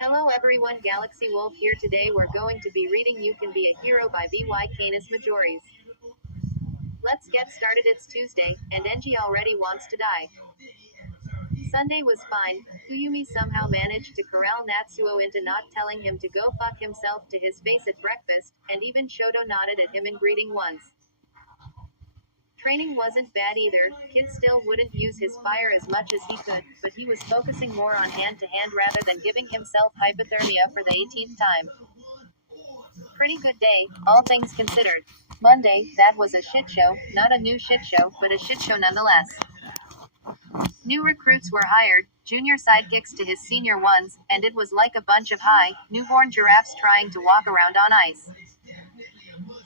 Hello everyone, Galaxy Wolf here. Today we're going to be reading You Can Be a Hero by VYCanisMajoris. Let's get started. It's Tuesday, and Enji already wants to die. Sunday was fine. Fuyumi somehow managed to corral Natsuo into not telling him to go fuck himself to his face at breakfast, and even Shoto nodded at him in greeting once. Training wasn't bad either. Kid still wouldn't use his fire as much as he could, but he was focusing more on hand-to-hand rather than giving himself hypothermia for the 18th time. Pretty good day, all things considered. Monday, that was a shit show, not a new shit show, but a shit show nonetheless. New recruits were hired, junior sidekicks to his senior ones, and it was like a bunch of high, newborn giraffes trying to walk around on ice.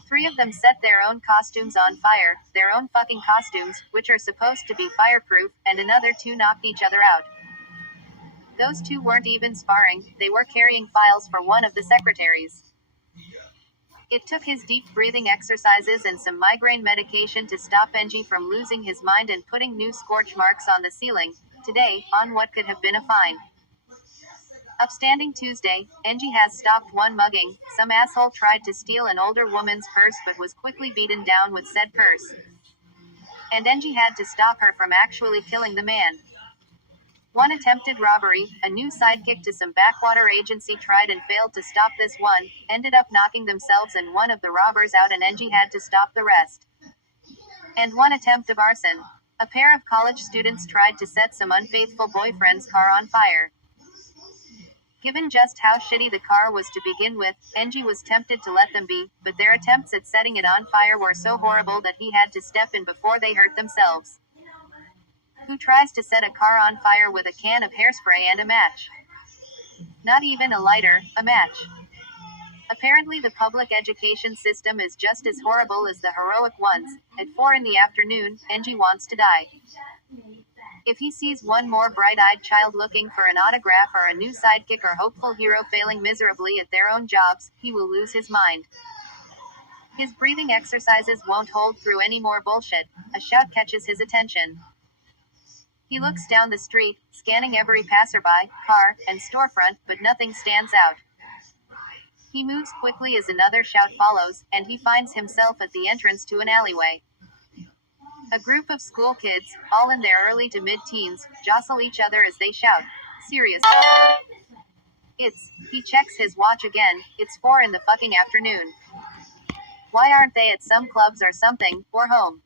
3 of them set their own costumes on fire, their own fucking costumes, which are supposed to be fireproof, and another 2 knocked each other out. Those 2 weren't even sparring, they were carrying files for one of the secretaries. It took his deep breathing exercises and some migraine medication to stop Enji from losing his mind and putting new scorch marks on the ceiling, today, on what could have been a fine. Upstanding Tuesday, Enji has stopped one mugging. Some asshole tried to steal an older woman's purse but was quickly beaten down with said purse. And Enji had to stop her from actually killing the man. One attempted robbery, a new sidekick to some backwater agency tried and failed to stop this one, ended up knocking themselves and one of the robbers out and Enji had to stop the rest. And one attempt of arson. A pair of college students tried to set some unfaithful boyfriend's car on fire. Given just how shitty the car was to begin with, Enji was tempted to let them be, but their attempts at setting it on fire were so horrible that he had to step in before they hurt themselves. Who tries to set a car on fire with a can of hairspray and a match? Not even a lighter, a match. Apparently the public education system is just as horrible as the heroic ones. At 4 in the afternoon, Enji wants to die. If he sees one more bright-eyed child looking for an autograph or a new sidekick or hopeful hero failing miserably at their own jobs, he will lose his mind. His breathing exercises won't hold through any more bullshit. A shout catches his attention. He looks down the street, scanning every passerby, car, and storefront, but nothing stands out. He moves quickly as another shout follows, and he finds himself at the entrance to an alleyway. A group of school kids, all in their early to mid-teens, jostle each other as they shout, "Seriously?" He checks his watch again, it's 4 in the fucking afternoon. Why aren't they at some clubs or something, or home?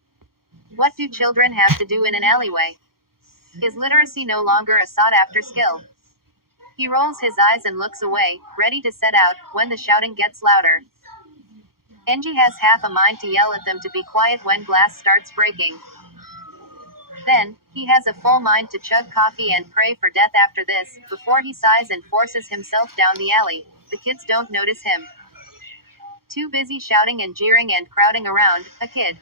What do children have to do in an alleyway? Is literacy no longer a sought-after skill? He rolls his eyes and looks away, ready to set out, when the shouting gets louder. Enji has half a mind to yell at them to be quiet when glass starts breaking. Then, he has a full mind to chug coffee and pray for death after this, before he sighs and forces himself down the alley. The kids don't notice him. Too busy shouting and jeering and crowding around, a kid.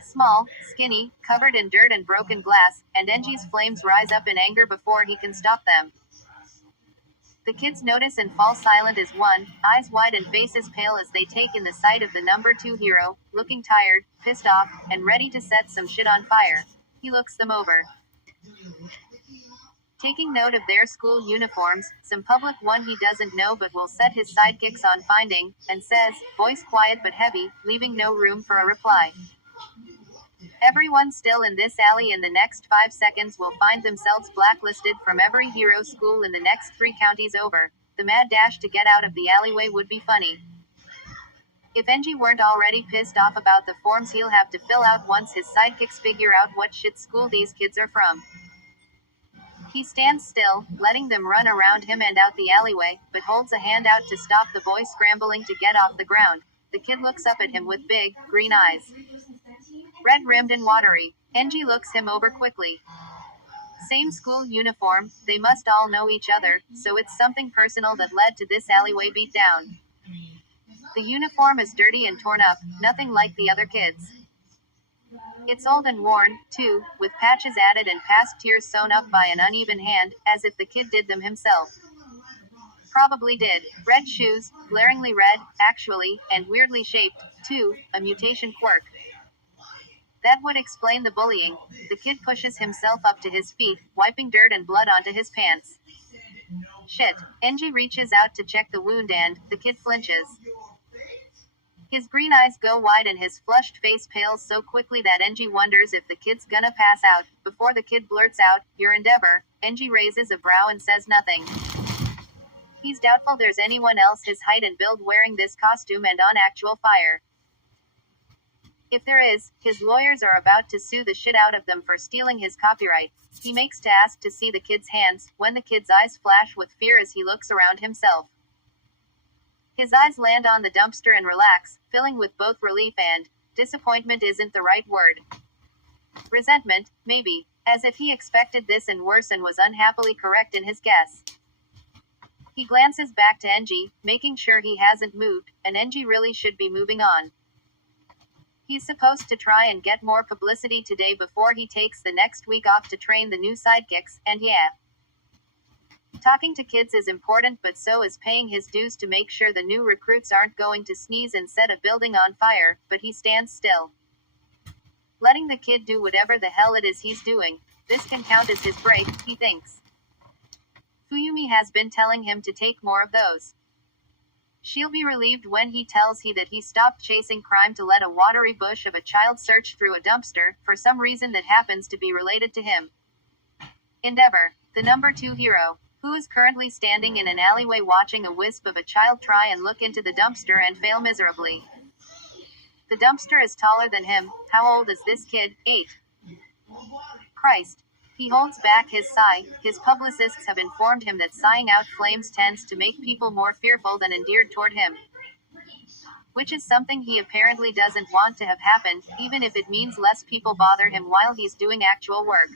Small, skinny, covered in dirt and broken glass, and Enji's flames rise up in anger before he can stop them. The kids notice and fall silent as one, eyes wide and faces pale as they take in the sight of the number 2 hero, looking tired, pissed off, and ready to set some shit on fire. He looks them over. Taking note of their school uniforms, some public one he doesn't know but will set his sidekicks on finding, and says, voice quiet but heavy, leaving no room for a reply. Everyone still in this alley in the next 5 seconds will find themselves blacklisted from every hero school in the next 3 counties over. The mad dash to get out of the alleyway would be funny. If Enji weren't already pissed off about the forms he'll have to fill out once his sidekicks figure out what shit school these kids are from. He stands still, letting them run around him and out the alleyway, but holds a hand out to stop the boy scrambling to get off the ground. The kid looks up at him with big, green eyes. Red-rimmed and watery. Enji looks him over quickly. Same school uniform, they must all know each other, so it's something personal that led to this alleyway beatdown. The uniform is dirty and torn up, nothing like the other kids. It's old and worn, too, with patches added and past tears sewn up by an uneven hand, as if the kid did them himself. Probably did. Red shoes, glaringly red, actually, and weirdly shaped, too, a mutation quirk. That would explain the bullying. The kid pushes himself up to his feet, wiping dirt and blood onto his pants. Shit. Enji reaches out to check the wound and, the kid flinches. His green eyes go wide and his flushed face pales so quickly that Enji wonders if the kid's gonna pass out. Before the kid blurts out, "Your endeavor," Enji raises a brow and says nothing. He's doubtful there's anyone else his height and build wearing this costume and on actual fire. If there is, his lawyers are about to sue the shit out of them for stealing his copyright. He makes to ask to see the kid's hands, when the kid's eyes flash with fear as he looks around himself. His eyes land on the dumpster and relax, filling with both relief and, disappointment isn't the right word. Resentment, maybe, as if he expected this and worse and was unhappily correct in his guess. He glances back to Enji, making sure he hasn't moved, and Enji really should be moving on. He's supposed to try and get more publicity today before he takes the next week off to train the new sidekicks, and yeah. Talking to kids is important, but so is paying his dues to make sure the new recruits aren't going to sneeze and set a building on fire, but he stands still. Letting the kid do whatever the hell it is he's doing, this can count as his break, he thinks. Fuyumi has been telling him to take more of those. She'll be relieved when he tells he that he stopped chasing crime to let a watery bush of a child search through a dumpster, for some reason that happens to be related to him. Endeavor, the number 2 hero, who is currently standing in an alleyway watching a wisp of a child try and look into the dumpster and fail miserably. The dumpster is taller than him. How old is this kid? 8. Christ. He holds back his sigh. His publicists have informed him that sighing out flames tends to make people more fearful than endeared toward him. Which is something he apparently doesn't want to have happen, even if it means less people bother him while he's doing actual work.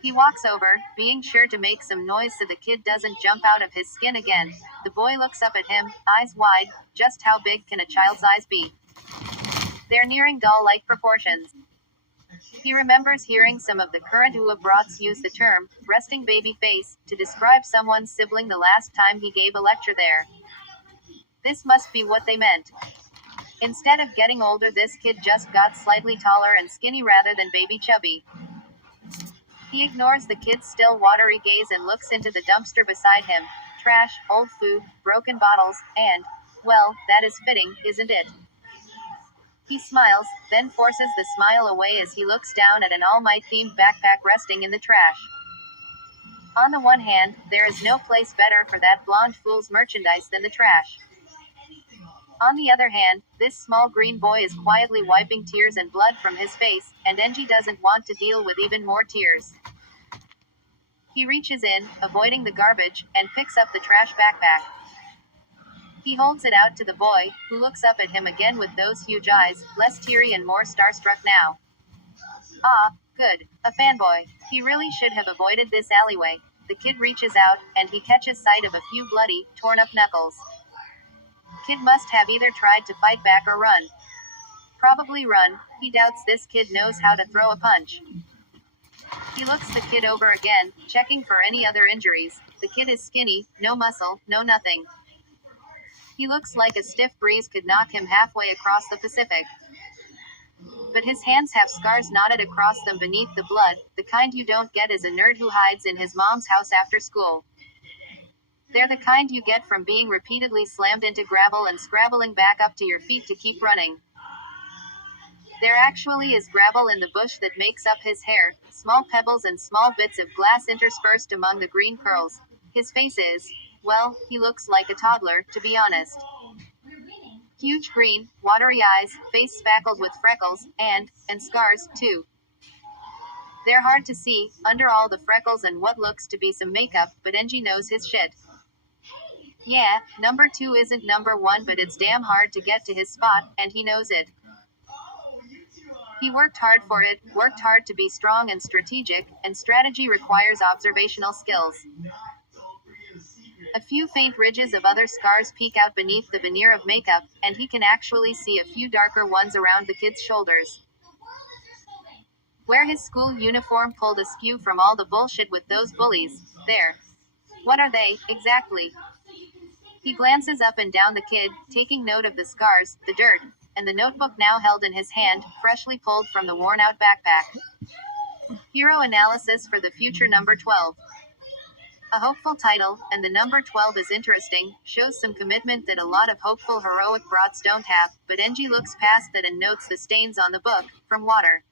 He walks over, being sure to make some noise so the kid doesn't jump out of his skin again. The boy looks up at him, eyes wide. Just how big can a child's eyes be? They're nearing doll-like proportions. He remembers hearing some of the current Uwa-brats use the term, resting baby face, to describe someone's sibling the last time he gave a lecture there. This must be what they meant. Instead of getting older, this kid just got slightly taller and skinny rather than baby chubby. He ignores the kid's still watery gaze and looks into the dumpster beside him. Trash, old food, broken bottles, and, well, that is fitting, isn't it? He smiles, then forces the smile away as he looks down at an All Might-themed backpack resting in the trash. On the one hand, there is no place better for that blonde fool's merchandise than the trash. On the other hand, this small green boy is quietly wiping tears and blood from his face, and Enji doesn't want to deal with even more tears. He reaches in, avoiding the garbage, and picks up the trash backpack. He holds it out to the boy, who looks up at him again with those huge eyes, less teary and more starstruck now. Ah, good. A fanboy. He really should have avoided this alleyway. The kid reaches out, and he catches sight of a few bloody, torn-up knuckles. Kid must have either tried to fight back or run. Probably run. He doubts this kid knows how to throw a punch. He looks the kid over again, checking for any other injuries. The kid is skinny, no muscle, no nothing. He looks like a stiff breeze could knock him halfway across the Pacific. But his hands have scars knotted across them beneath the blood, the kind you don't get as a nerd who hides in his mom's house after school. They're the kind you get from being repeatedly slammed into gravel and scrabbling back up to your feet to keep running. There actually is gravel in the bush that makes up his hair, small pebbles and small bits of glass interspersed among the green curls. His face is, well, he looks like a toddler, to be honest. Huge green, watery eyes, face spackled with freckles, and scars, too. They're hard to see, under all the freckles and what looks to be some makeup, but Enji knows his shit. Yeah, number 2 isn't number 1, but it's damn hard to get to his spot, and he knows it. He worked hard for it, worked hard to be strong and strategic, and strategy requires observational skills. A few faint ridges of other scars peek out beneath the veneer of makeup, and he can actually see a few darker ones around the kid's shoulders. Where his school uniform pulled askew from all the bullshit with those bullies, there. What are they, exactly? He glances up and down the kid, taking note of the scars, the dirt, and the notebook now held in his hand, freshly pulled from the worn-out backpack. Hero analysis for the future number 12. A hopeful title, and the number 12 is interesting, shows some commitment that a lot of hopeful heroic brats don't have, but Engie looks past that and notes the stains on the book, from water,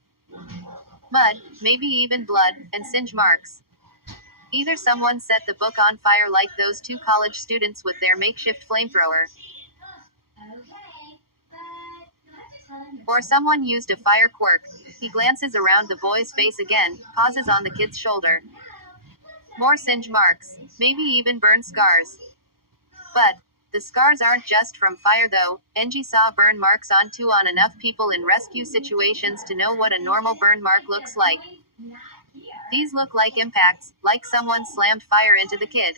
mud, maybe even blood, and singe marks. Either someone set the book on fire like those two college students with their makeshift flamethrower, or someone used a fire quirk. He glances around the boy's face again, pauses on the kid's shoulder. More singe marks, maybe even burn scars. But the scars aren't just from fire though. Engie saw burn marks on enough people in rescue situations to know what a normal burn mark looks like. These look like impacts, like someone slammed fire into the kid.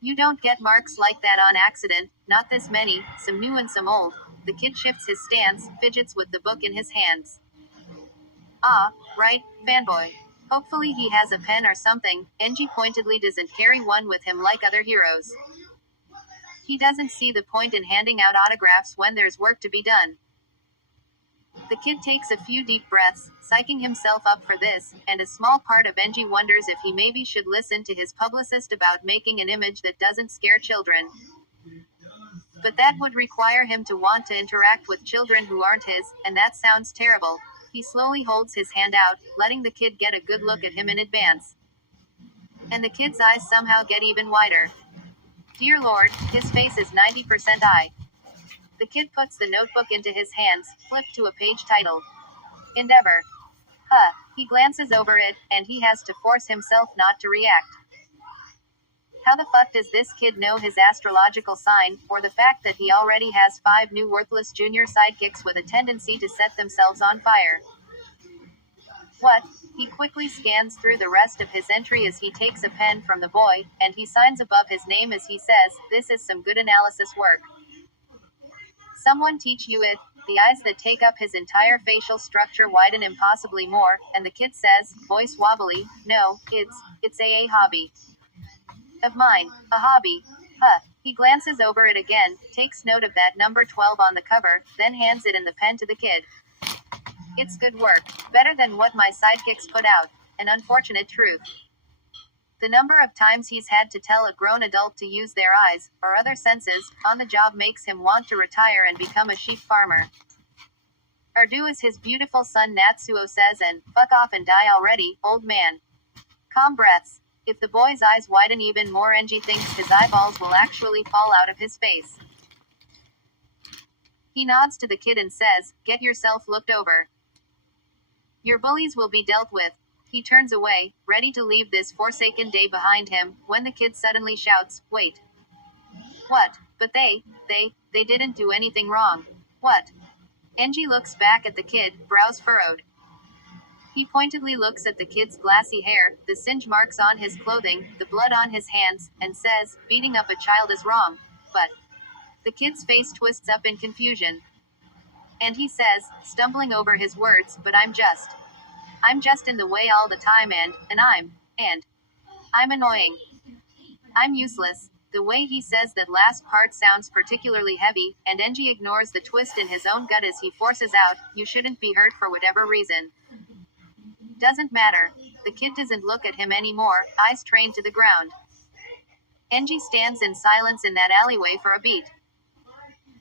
You don't get marks like that on accident, not this many, some new and some old. The kid shifts his stance, fidgets with the book in his hands. Ah, right, fanboy. Hopefully he has a pen or something. Engie pointedly doesn't carry one with him like other heroes. He doesn't see the point in handing out autographs when there's work to be done. The kid takes a few deep breaths, psyching himself up for this, and a small part of Engie wonders if he maybe should listen to his publicist about making an image that doesn't scare children. But that would require him to want to interact with children who aren't his, and that sounds terrible. He slowly holds his hand out, letting the kid get a good look at him in advance. And the kid's eyes somehow get even wider. Dear Lord, his face is 90% eye. The kid puts the notebook into his hands, flipped to a page titled Endeavor. He glances over it, and he has to force himself not to react. How the fuck does this kid know his astrological sign, or the fact that he already has 5 new worthless junior sidekicks with a tendency to set themselves on fire? What? He quickly scans through the rest of his entry as he takes a pen from the boy, and he signs above his name as he says, "This is some good analysis work. Someone teach you it." The eyes that take up his entire facial structure widen impossibly more, and the kid says, voice wobbly, "No, it's a hobby of mine, a hobby." He glances over it again, takes note of that number 12 on the cover, then hands it and the pen to the kid. "It's good work, better than what my sidekicks put out. An unfortunate truth. The number of times he's had to tell a grown adult to use their eyes, or other senses, on the job makes him want to retire and become a sheep farmer. Or do as his beautiful son Natsuo says and, fuck off and die already, old man." Calm breaths. If the boy's eyes widen even more, Engie thinks his eyeballs will actually fall out of his face. He nods to the kid and says, "Get yourself looked over. Your bullies will be dealt with." He turns away, ready to leave this forsaken day behind him, when the kid suddenly shouts, "Wait. What? But they didn't do anything wrong. What?" Engie looks back at the kid, brows furrowed. He pointedly looks at the kid's glassy hair, the singe marks on his clothing, the blood on his hands, and says, "Beating up a child is wrong, but..." The kid's face twists up in confusion. And he says, stumbling over his words, I'm just in the way all the time and I'm annoying. I'm useless." The way he says that last part sounds particularly heavy, and Engie ignores the twist in his own gut as he forces out, "You shouldn't be hurt for whatever reason. Doesn't matter." The kid doesn't look at him anymore, eyes trained to the ground. Engie stands in silence in that alleyway for a beat.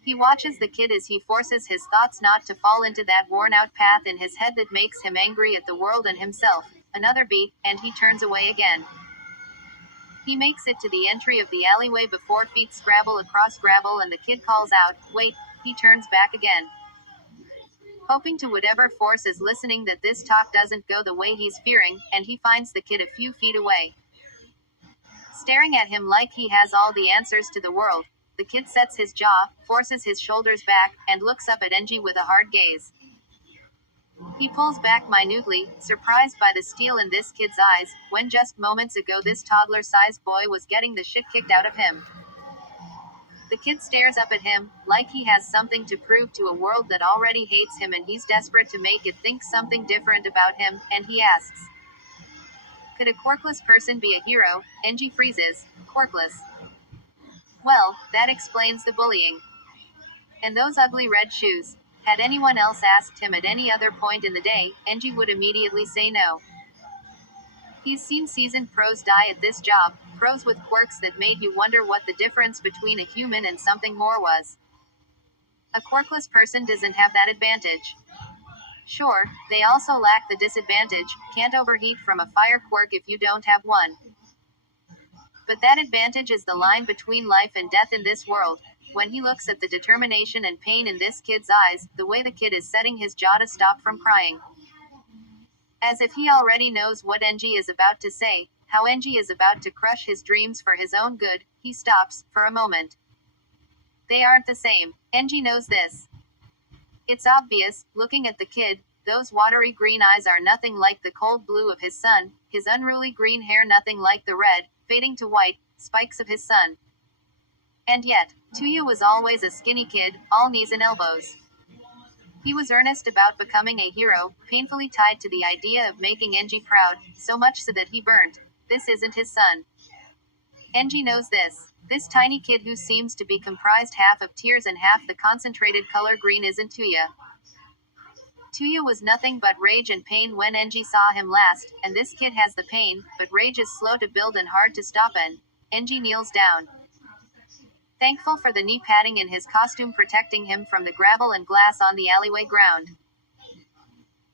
He watches the kid as he forces his thoughts not to fall into that worn-out path in his head that makes him angry at the world and himself. Another beat, and he turns away again. He makes it to the entry of the alleyway before feet scrabble across gravel and the kid calls out, "Wait." He turns back again. Hoping to whatever force is listening that this talk doesn't go the way he's fearing, and he finds the kid a few feet away. Staring at him like he has all the answers to the world, the kid sets his jaw, forces his shoulders back, and looks up at Engie with a hard gaze. He pulls back minutely, surprised by the steel in this kid's eyes, when just moments ago this toddler-sized boy was getting the shit kicked out of him. The kid stares up at him, like he has something to prove to a world that already hates him and he's desperate to make it think something different about him, and he asks, "Could a quirkless person be a hero?" Engie freezes. Quirkless. Well, that explains the bullying. And those ugly red shoes. Had anyone else asked him at any other point in the day, Engie would immediately say no. He's seen seasoned pros die at this job, pros with quirks that made you wonder what the difference between a human and something more was. A quirkless person doesn't have that advantage. Sure, they also lack the disadvantage, can't overheat from a fire quirk if you don't have one. But that advantage is the line between life and death in this world. When he looks at the determination and pain in this kid's eyes, the way the kid is setting his jaw to stop from crying. As if he already knows what Enji is about to say, how Enji is about to crush his dreams for his own good, he stops, for a moment. They aren't the same. Enji knows this. It's obvious, looking at the kid, those watery green eyes are nothing like the cold blue of his sun, his unruly green hair nothing like the red, fading to white, spikes of his sun. And yet, Tuya was always a skinny kid, all knees and elbows. He was earnest about becoming a hero, painfully tied to the idea of making Enji proud, so much so that he burnt. This isn't his son. Enji knows this. This tiny kid who seems to be comprised half of tears and half the concentrated color green isn't Tuya. Tuya was nothing but rage and pain when Enji saw him last, and this kid has the pain, but rage is slow to build and hard to stop and Enji kneels down. Thankful for the knee padding in his costume protecting him from the gravel and glass on the alleyway ground.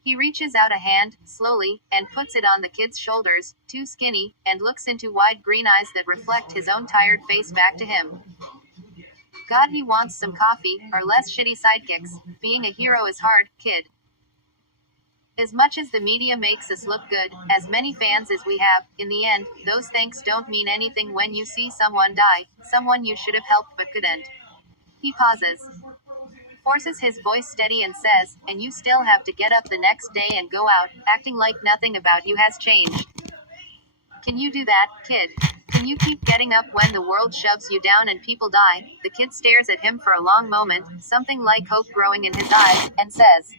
He reaches out a hand, slowly, and puts it on the kid's shoulders, too skinny, and looks into wide green eyes that reflect his own tired face back to him. God, he wants some coffee, or less shitty sidekicks. Being a hero is hard, kid. As much as the media makes us look good, as many fans as we have, in the end, those thanks don't mean anything when you see someone die, someone you should have helped but couldn't. He pauses, forces his voice steady and says, and you still have to get up the next day and go out, acting like nothing about you has changed. Can you do that, kid? Can you keep getting up when the world shoves you down and people die? The kid stares at him for a long moment, something like hope growing in his eyes, and says,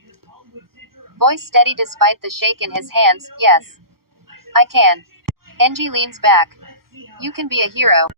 voice steady despite the shake in his hands, yes. I can. Enji leans back. You can be a hero.